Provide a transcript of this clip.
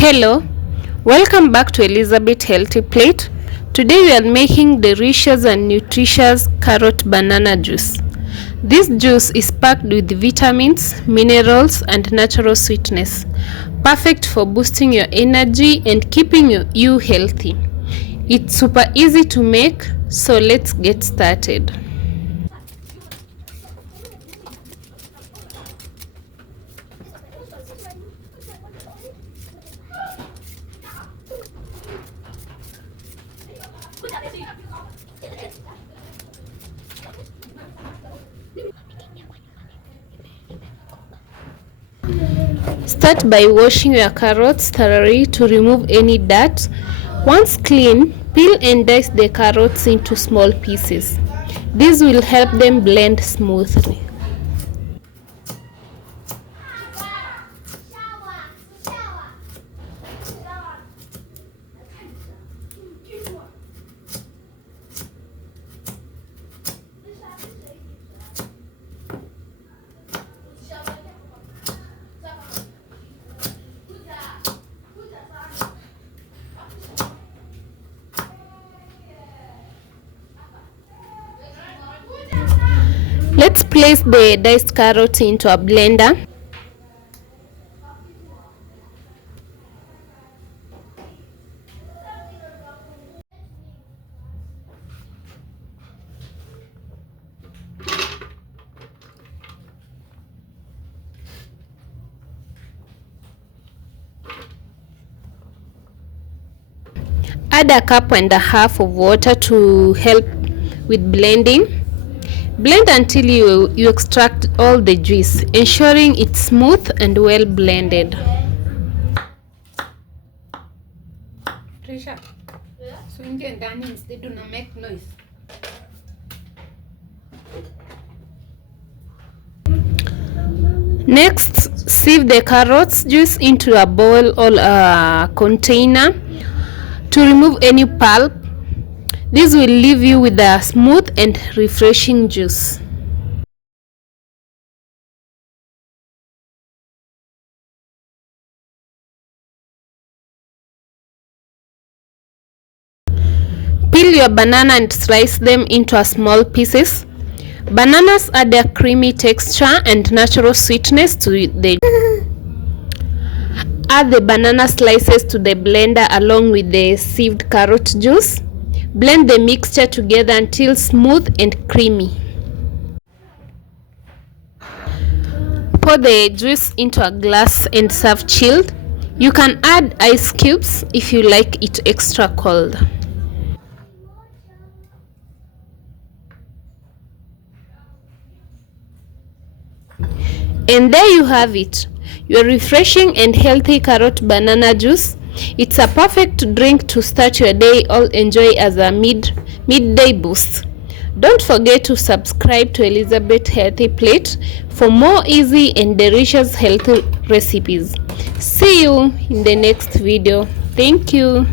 Hello, welcome back to Elizabeth Healthy Plate. Today we are making delicious and nutritious carrot banana juice. This juice is packed with vitamins, minerals and natural sweetness, perfect for boosting your energy and keeping you healthy. It's super easy to make, so let's get started. Start by washing your carrots thoroughly to remove any dirt. Once clean, peel and dice the carrots into small pieces. This will help them blend smoothly. Let's place the diced carrots into a blender. Add a cup and a half of water to help with blending. Blend until you extract all the juice, ensuring it's smooth and well blended. Trisha, swingie ndani instead una make noise. Next, sieve the carrots juice into a bowl or a container to remove any pulp. This will leave you with a smooth and refreshing juice. Peel your banana and slice them into small pieces. Bananas add a creamy texture and natural sweetness to the Add the banana slices to the blender along with the sieved carrot juice. Blend the mixture together until smooth and creamy. Pour the juice into a glass and serve chilled. You can add ice cubes if you like it extra cold. And there you have it, your refreshing and healthy carrot banana juice. It's a perfect drink to start your day or enjoy as a midday boost. Don't forget to subscribe to Elizabeth Healthy Plate for more easy and delicious healthy recipes. See you in the next video. Thank you.